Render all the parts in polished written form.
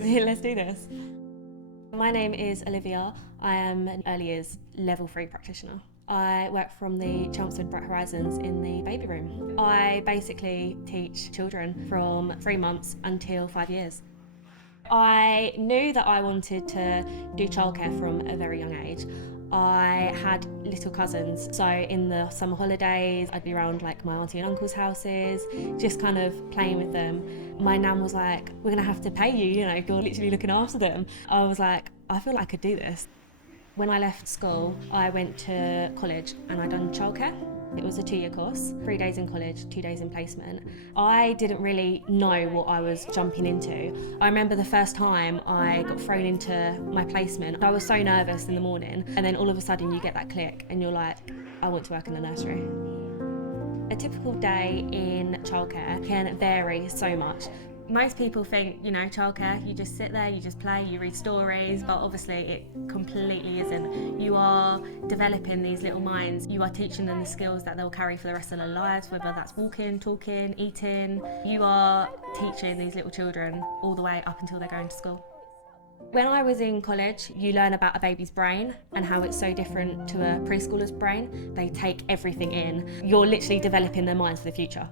Let's do this. My name is Olivia. I am an early years level 3 practitioner. I work from the Chelmsford Bright Horizons in the baby room. I basically teach children from 3 months until 5 years. I knew that I wanted to do childcare from a very young age. I had little cousins, so in the summer holidays I'd be around like my auntie and uncle's houses, just kind of playing with them. My nan was like, we're gonna have to pay you, you're literally looking after them. I was like, I feel like I could do this. When I left school, I went to college and I'd done childcare. It was a 2-year course, 3 days in college, 2 days in placement. I didn't really know what I was jumping into. I remember the first time I got thrown into my placement, I was so nervous in the morning, and then all of a sudden you get that click and you're like, I want to work in the nursery. A typical day in childcare can vary so much. Most people think, childcare, you just sit there, you just play, you read stories, but obviously it completely isn't. You are developing these little minds. You are teaching them the skills that they'll carry for the rest of their lives, whether that's walking, talking, eating. You are teaching these little children all the way up until they're going to school. When I was in college, you learn about a baby's brain and how it's so different to a preschooler's brain. They take everything in. You're literally developing their minds for the future.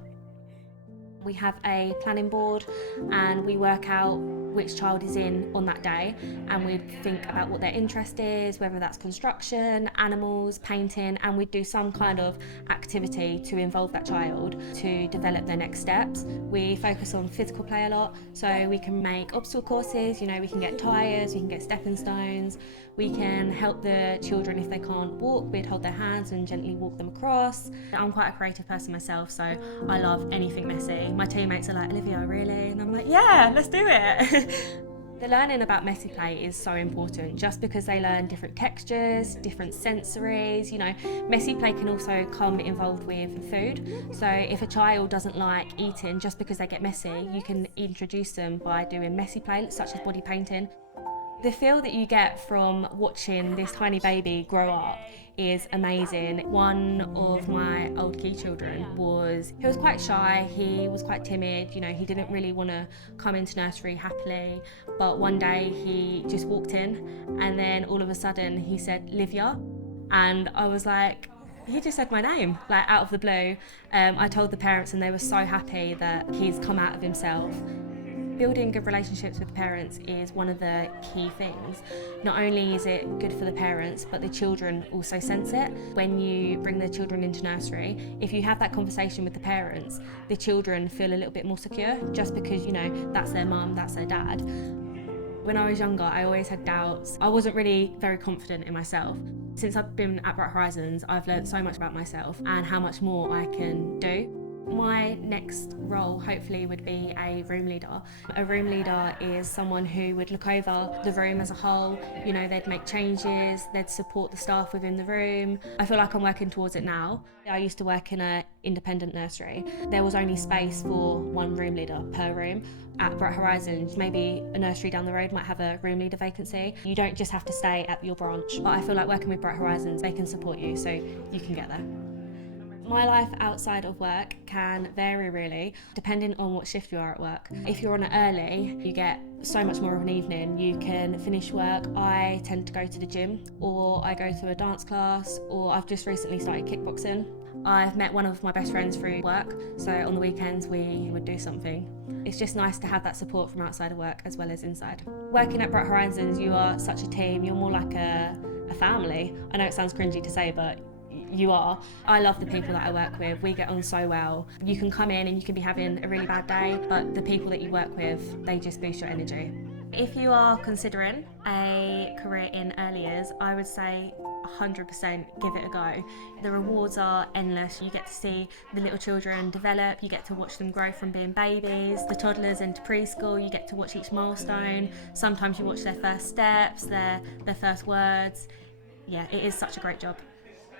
We have a planning board and we work out which child is in on that day, and we think about what their interest is, whether that's construction, animals, painting, and we do some kind of activity to involve that child to develop their next steps. We focus on physical play a lot, so we can make obstacle courses, we can get tyres, we can get stepping stones, we can help the children if they can't walk, we'd hold their hands and gently walk them across. I'm quite a creative person myself, so I love anything messy. My teammates are like, Olivia, really? And I'm like, yeah, let's do it. The learning about messy play is so important, just because they learn different textures, different sensories. Messy play can also come involved with food. So if a child doesn't like eating, just because they get messy, you can introduce them by doing messy play, such as body painting. The feel that you get from watching this tiny baby grow up is amazing. One of my old key children he was quite shy, he was quite timid, he didn't really want to come into nursery happily, but one day he just walked in and then all of a sudden he said, Livia, and I was like, he just said my name, like out of the blue. I told the parents and they were so happy that he's come out of himself. Building good relationships with parents is one of the key things. Not only is it good for the parents, but the children also sense it. When you bring the children into nursery, if you have that conversation with the parents, the children feel a little bit more secure, just because, that's their mum, that's their dad. When I was younger, I always had doubts. I wasn't really very confident in myself. Since I've been at Bright Horizons, I've learned so much about myself and how much more I can do. My next role hopefully would be a room leader. A room leader is someone who would look over the room as a whole. They'd make changes, they'd support the staff within the room. I feel like I'm working towards it now. I used to work in an independent nursery. There was only space for one room leader per room. At Bright Horizons, maybe a nursery down the road might have a room leader vacancy. You don't just have to stay at your branch. But I feel like working with Bright Horizons, they can support you so you can get there. My life outside of work can vary really, depending on what shift you are at work. If you're on it early, you get so much more of an evening. You can finish work. I tend to go to the gym, or I go to a dance class, or I've just recently started kickboxing. I've met one of my best friends through work, so on the weekends we would do something. It's just nice to have that support from outside of work as well as inside. Working at Bright Horizons, you are such a team. You're more like a family. I know it sounds cringy to say, but you are. I love the people that I work with. We get on so well. You can come in and you can be having a really bad day, but the people that you work with, they just boost your energy. If you are considering a career in early years, I would say 100% give it a go. The rewards are endless. You get to see the little children develop, you get to watch them grow from being babies, the toddlers into preschool, you get to watch each milestone. Sometimes you watch their first steps, their first words. Yeah, it is such a great job.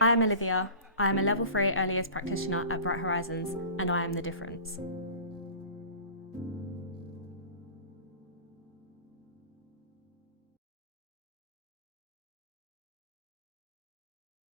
I am Olivia. I am a level 3 early years practitioner at Bright Horizons, and I am the difference.